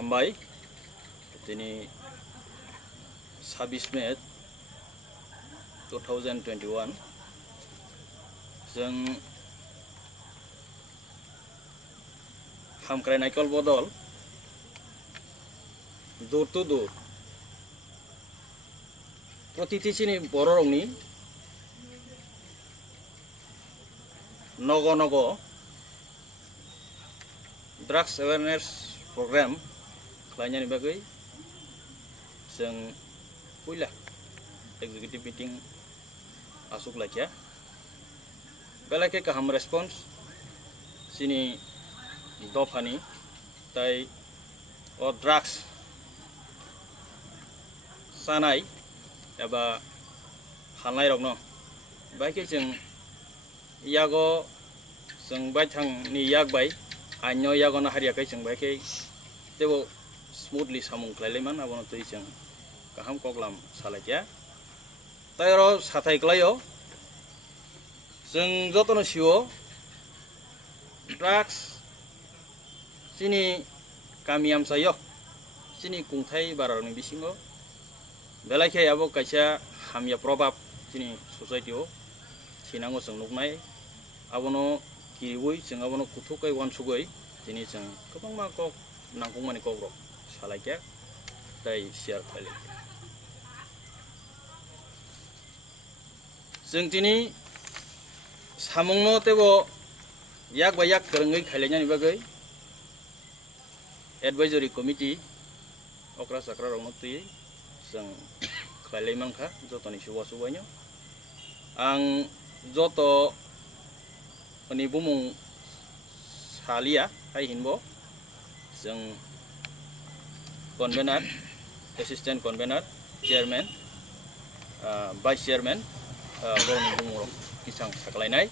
हामबाय दिनै 26 मे 2021 जों हामख्रायनाय कल बदल door to door प्रतिथि सिनि बर' रावनि नग नग ड्राग्स अवेयरनेस program खालायनायनि बागै जों पहिला executive meeting आसुक लाखिया बेलाके गाहाम रेसपन्स सिनि दफानि ताई ओ ड्राग्स सानाय एबा हालनाय रगनो बायके जों यागो जों बायथांनि यागबाय आइनो यागो ना हारियाखै जों बायके तेबो स्मूथली सामुं खालायलायमान आबनो तै जों गाहाम कगलाम सालायथिया तायरो साथाय क्लायो जों जतनो सिओ ड्राग्स सिनि गामियाम सायो सिनि कुंथाय बारारनि बिसिङो बेलाखे आबो कायसा हामिया प्रभाब सिनि सोसाइटियाव सिनांगो जों नुनाय आबनो किवै जों आबनो कुथुकै वानसुगै दिनै जों गोबां मा कक नांगौ माने कग्र सालायथिया ताय शेयार खालाय जों दिनै सामुंनो तेबो याक बा याक फोरोङै खालायनायनि बागै एडवाइजरी कमिटी अक्रा साक्रा रंनो तुयै जों खालायमानखा जतनि सुबा सुबायनो आं जत नि बुमुं सालिया हाय हिनबो जों convener assistant convener chairman wise chairman बरनि बुमुं किसां साकलायनाय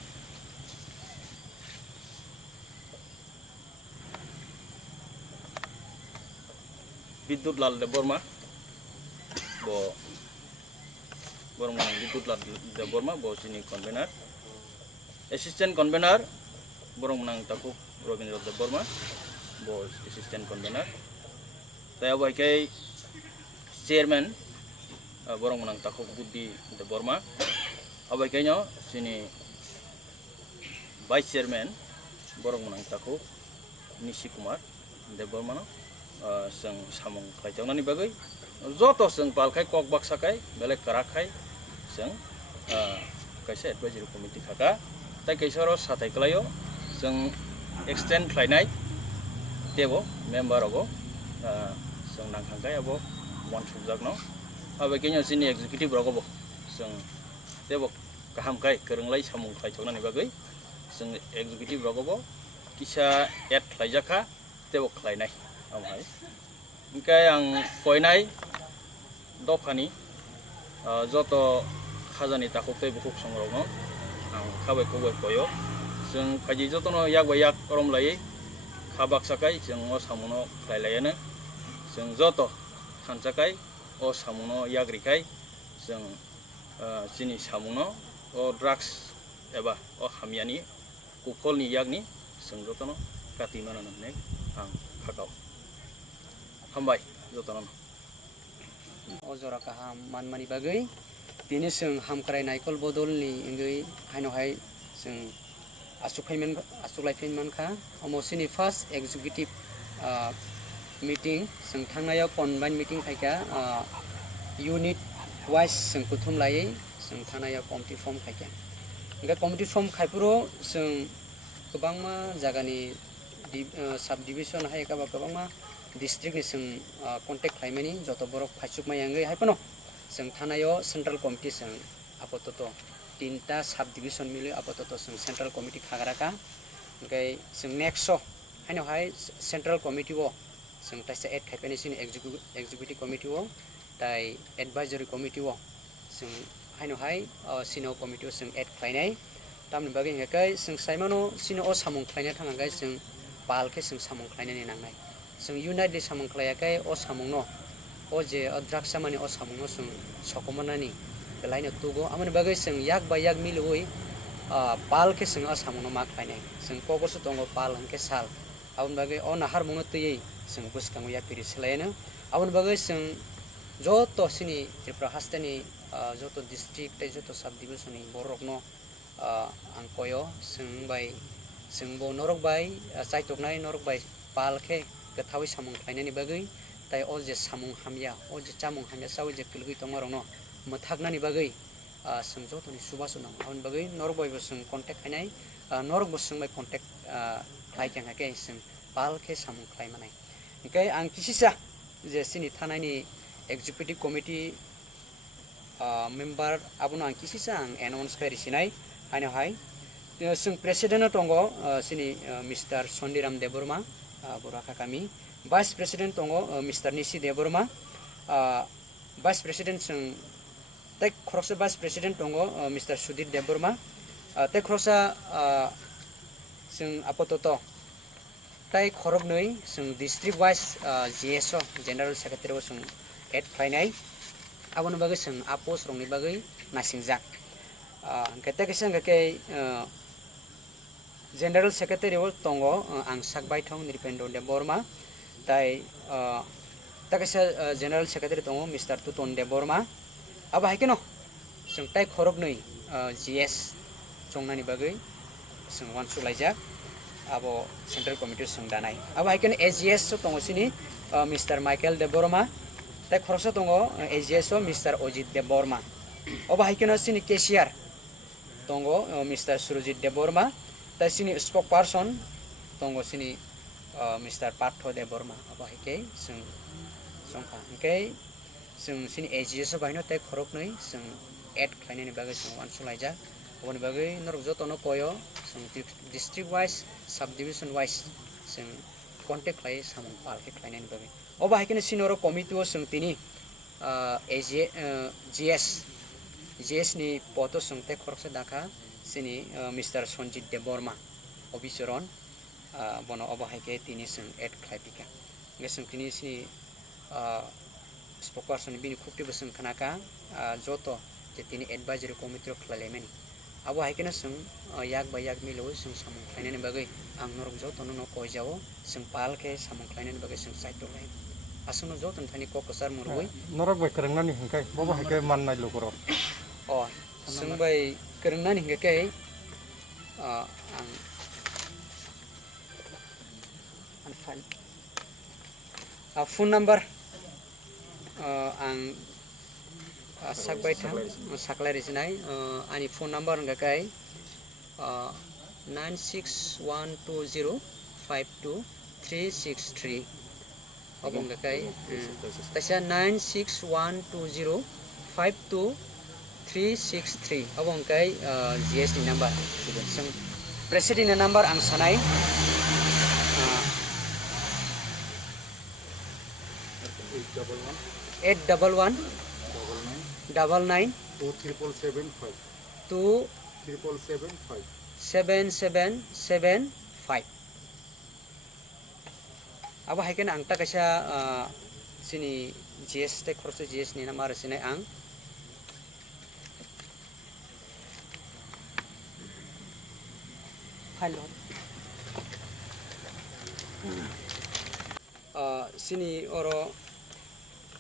विद्युत लाल देबबर्मा बो बरंमोन विद्युत लाल देबबर्मा बो सिनि कन्वेनर एसिस्टेंट कन्वेनर बरंमोन ताकु रविंद्र देबबर्मा बो एसिस्टेंट कन्वेनर ताया बायके चेयरमैन बरंमोन ताकु बुद्धि देबबर्मा अबायकेनो सिनि वाइस चेयरमैन बरंमोन ताकु निशि कुमार देबबर्मा जों सामुं खायथावनानि बागै जत जों बालखाय कक बाक्साखाय बेलेग काराखाय जों कैसे एडवाइजरी कमिटी खाका ताय कैसारो साथाय क्लायो जों एक्सटेंड खालायनाय तेबो मेम्बर अगो जों नांखांखाय अबो वन सुबजागनो अबायकेनो सिनि एक्जिक्यूटिव रगबो जों तेबो गाहामखाय गोरोंलाय सामुं खायथावनानि बागै जों एक्जिक्यूटिव रगबो किसा एड खालायजाखा तेबो खालायनाय ओमफ्राय ओंखाय आं कयनाय दफानि जत खाजानि ताखुतै बुकुक संग्रावनो आं खाबायखौबो कयो जों फायदि जतनो याक बा याक रमलायै खाबाक्साखाय जों अ सामुनो खालायलायानो जों जत थानसाखाय अ सामुनो याग्रिखाय जों सिनि सामुनो अ ड्राग्स एबा अ हामियानि कुखलनि यागनि जों जतनो काति माना होननाय आं खागाव हामबाय जतनो अजरा गाहाम मानमानि बागै दिनै जों हामख्रायनाय कल बदलनि इंगै हायनहाय जों आसुलायफैनमानखा अमसिनि फार्स्ट एक्जिक्यूटिव मीटिं जों थांनायाव कनबाइन मीटिं खायका यूनिट वाइज जों कुथुम लायै जों थांनायाव कमिटी फर्म खायका ओंखाय कमिटी फर्म खायफोरो जों गोबां मा जागानि सब डिविजन हायका बा गोबां मा डिस्ट्रिक्टनि जों कन्टेक्ट खालामनायनि जत बरक फायसुकमायांगै हायपनो जों थानायाव सेंट्रल कमिटी जों आपातत 3टा सब डिविजन मिले आपातत जों सेंट्रल कमिटी खाग्राका ओंखाय जों नेक्स्ट हायनहाय सेंट्रल कमिटी वो जों ताइसा एड खायफैनायसिन एक्जिक्यूटिव कमिटी वो ताइ एडवाइजरी कमिटी वो जों हायनहाय सिनो कमिटी वो जों एड खालायनाय तामनि बागै हेकाय जों साइमानो सिनो अ सामुं खालायनो थांगाय जों बालके जों सामुं खालायनायनि नांनाय जों यूनाइटेड सामुं खालायाखै अ सामुंनो अ जे ड्राग्स माने अ सामुंनो जों सखमनानि गलायनो तुगो आमनि बागै जों याक बा याक मिलुई पाल के जों अ सामुंनो मा खालायनाय जों कगसो दङ पाल हनके साल abon bagai o nahar mungno tui sing buskango ya piri selaino abon bagai sing joto sini Tripura hastani joto district tei joto sub division ni borokno angkoyo sing bai sing bo norok bai chaitoknai norok bai palkhe gothawi samung khlainani bagui tai o je samung hamya o je chamung hamya sawi je kilgui tongorokno mathaknani bagui sing jotoni subasonang abon bagui norok bai bo sing contact khainai norok bo sing bai contact khlaikyang hake sing palkhe samung khlaimanai engkai ang kisisa je sini thanai executive committee member abono ang kisisa ang announce kai risinai haino hai sing president tongo sini Mr. Sondiram Deborma boraka kami vice president tongo Mr. Nisi Deborma vice president sing tek khoroksa vice president tongo Mr. Sudhir Deborma tek khoroksa sing apototo tai khoroknoi sing district wise GSO general secretary sing add khlainai aboni bagai sing apos rongni bagai nasingjak kete kisang ke general secretary wol tongo ang sakbai thong Nirpendo Deborma tai takisa general secretary tongo Mr. Tuton Deborma aba haikeno sing tai khoroknoi GS chongnani bagai sing wan sulaijak abo central committee sing danai aba haikeno AGS tongo sini Mr. Michael Deborma tai khoroksa tongo AGS Mr. Ojit Deborma aba haikeno sini cashier tongo Mr. Surujit Deborma tai sini spokesperson tongo sini Mr. Partho Deborma aba haike sing songkha engkai sing sini AGS baino tai khoroknoi sing add khlainani bagai sing wan sulaijak aboni bagai norok jotono koyo sing district wise subdivision wise sing contact khlai samung palke khlainani bagai oba haikene sinoro committee sing tini GS ni poto sing tai khoroksa dakha sini Mr. Sonjit Deborma obisoron bono oba haike tini sing add khlaipika nge sing tini sini spokesperson bini khupti basing khanaka joto je tini advisory committee khlalaimen abo haikena sing yak ba yak milo sing samung khlainani bagai ang norok joto no koijao sing palke samung khlainani bagai sing saito lai asono joto thani kokosar murui norok bai kerengnani hingkai bobo hingkai mannai lokoro sing bai kerengnani hingkai ang file phone number ang sakbai thang saklai risinai ani phone number ngakai 9612052363 obong ngakai tasya 9612052363 obong kai GST number sing president number ang sanai 811 99 7775 abo haikena angta kaisa sini GS te khorso GS ni namar sini ang hello sini oro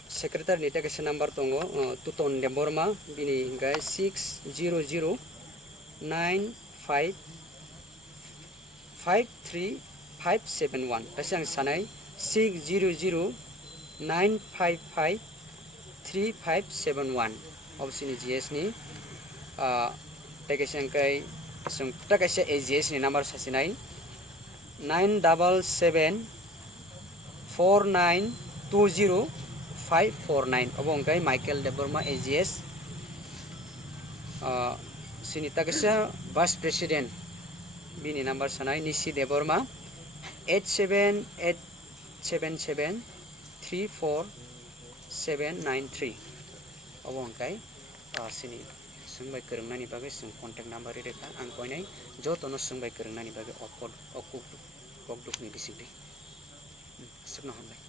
secretary ni take number tongo Tuton Deborma bini hingga 60095353571 pasang sanai 60095535571 ob sini GS ni take sangkai sung take AGS ni number sasinai 9774920 549 obong kai Michael Deborma AGS sini takasa vice president bini number sanai Nisi Deborma 8787347793 obong kai sini sungbai kerengnani bagai sung contact number reka ang koinai jotono sungbai kerengnani bagai okduk ni bisingri sukna honbai